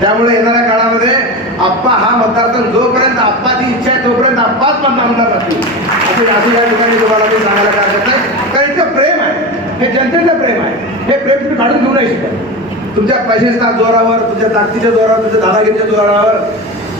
त्यामुळे येणाऱ्या काळामध्ये आप्पा हा मतदारसंघ जोपर्यंत आप्पाची इच्छा आहे तोपर्यंत आप्पाच पण असतील असे असे या ठिकाणी तुम्हाला मी सांगायला काय करत नाही कारण इतकं प्रेम आहे हे जनतेचं प्रेम आहे. हे प्रेम तुम्ही काढून घेऊ नाही शकत. तुमच्या पैशाच्या जोरावर तुमच्या ताकदीच्या जोरावर तुमच्या दादागिरीच्या जोरावर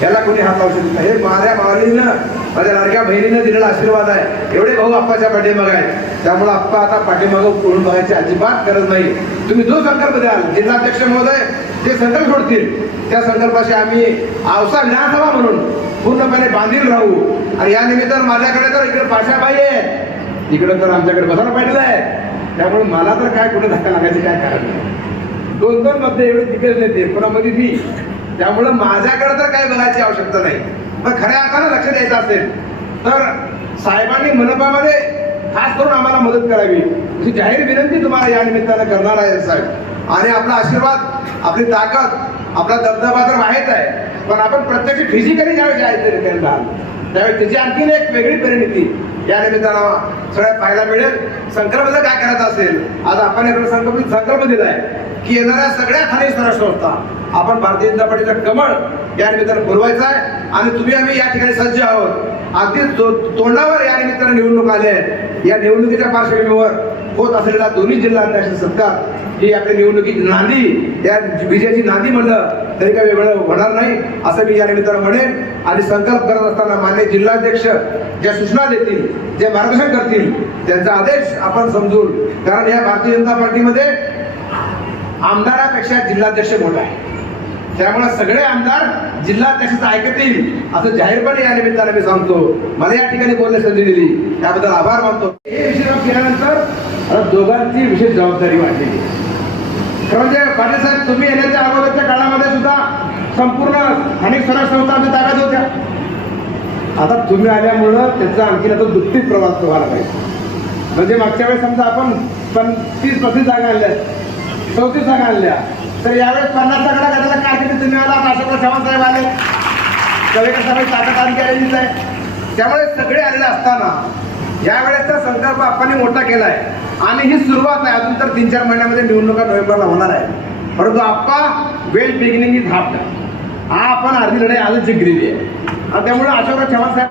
याला कोणी हात लावू शकत नाही. हे माझ्या मावलीनं माझ्या लाडक्या बहिणीनं दिलेला आशीर्वाद आहे. एवढे भाऊ आप्पाच्या पाठीमागं आहेत. त्यामुळे आप्पा आता पाठीमागं पळून बघायची अजिबात गरज नाही तुम्ही जो संकल्प द्याल जिल्हाध्यक्ष महोदय ते संकल्प सोडतील त्या संकल्पाशी आम्ही औसा विधानसभा म्हणून पूर्णपणे बांधील राहू. आणि या निमित्तानं माझ्याकडे तर इकडे पाशाबाई आहे. इकडे तर आमच्याकडे बसायला पाहिजे आहे. त्यामुळे मला तर काय कुठे धक्का लागायचं काय कारण नाही. दोन दोन मध्ये एवढे दिग्गज नेते कोणामध्ये मी त्यामुळं माझ्याकडे तर काही बघायची आवश्यकता नाही. पण खऱ्या अर्थानं लक्ष द्यायचं असेल तर साहेबांनी मनपामध्ये खास करून आम्हाला मदत करावी. अशी जाहीर विनंती तुम्हाला या निमित्तानं करणार आहे साहेब. आणि आपला आशीर्वाद आपली ताकद आपला दबदबा तर माहीत आहे पण आपण प्रत्यक्ष फिजिकली ज्यावेळी जायचं त्यांना त्यावेळी त्याची आणखीन एक वेगळी परिणिती. या निमित्तानं सगळ्यात पाहायला मिळेल संकल्पचं काय करायचं असेल आज आपण याकडे संकल्प संकल्प आहे की येणाऱ्या सगळ्या स्थानिक स्वराज्य संस्था आपण भारतीय जनता पार्टीचा कमळ या निमित्तानं बोलवायचा आहे आणि तुम्ही आम्ही या ठिकाणी सज्ज आहोत. अगदी तो- तोंडावर या निमित्तानं निवडणूक आले आहेत या निवडणुकीच्या पार्श्वभूमीवर होत असलेला दोन्ही जिल्हाध्यक्ष सत्कार ही आपल्या निवडणुकीची नांदी या विजयाची नांदी म्हणलं तरी काही वेगळं होणार नाही असं मी या निमित्तानं म्हणेन. आणि संकल्प करत असताना मान्य जिल्हाध्यक्ष ज्या सूचना देतील जे मार्गदर्शन करतील त्यांचा आदेश आपण समजून कारण या भारतीय जनता पार्टीमध्ये आमदारापेक्षा जिल्हाध्यक्ष मोठा आहे. त्यामुळे सगळे आमदार जिल्हाध्यक्षाचं ऐकतील. असं जाहीरपणे या निमित्ताने मी सांगतो. मला या ठिकाणी बोलण्यास संधी दिली. त्याबद्दल आभार मानतो. हे विषय केल्यानंतर दोघांची विशेष जबाबदारी वाटली. म्हणजे पाटील साहेब तुम्ही येण्याच्या अगोदरच्या काळामध्ये सुद्धा संपूर्ण स्थानिक स्वराज्य संस्था आमच्या ताब्यात होत्या. आता तुम्ही आल्यामुळं त्याचा आणखी आता दुप्पटीत प्रवास व्हायला पाहिजे. म्हणजे मागच्या वेळेस समजा आपण पण तीस पस्तीस जागा आणल्या चौतीस घालल्या तर यावेळेस पन्नास जागा घालायला काय किती तुम्ही आला? अशोक चव्हाण साहेब आले. कवेकर साहेब ताकद आणखी आलेलीच आहे. त्यामुळे सगळे आलेले असताना यावेळेसचा संकल्प आपण मोठा केलाय. आणि ही सुरुवात आहे. अजून तर तीन चार महिन्यामध्ये निवडणुका नोव्हेंबरला होणार आहे. परंतु आप्पा वेल बिगिनिंग इज हाफ हा आपण अर्धी लढाई आजच जिंकलेली आहे. त्यामुळे अशोकराव चव्हाण साहेब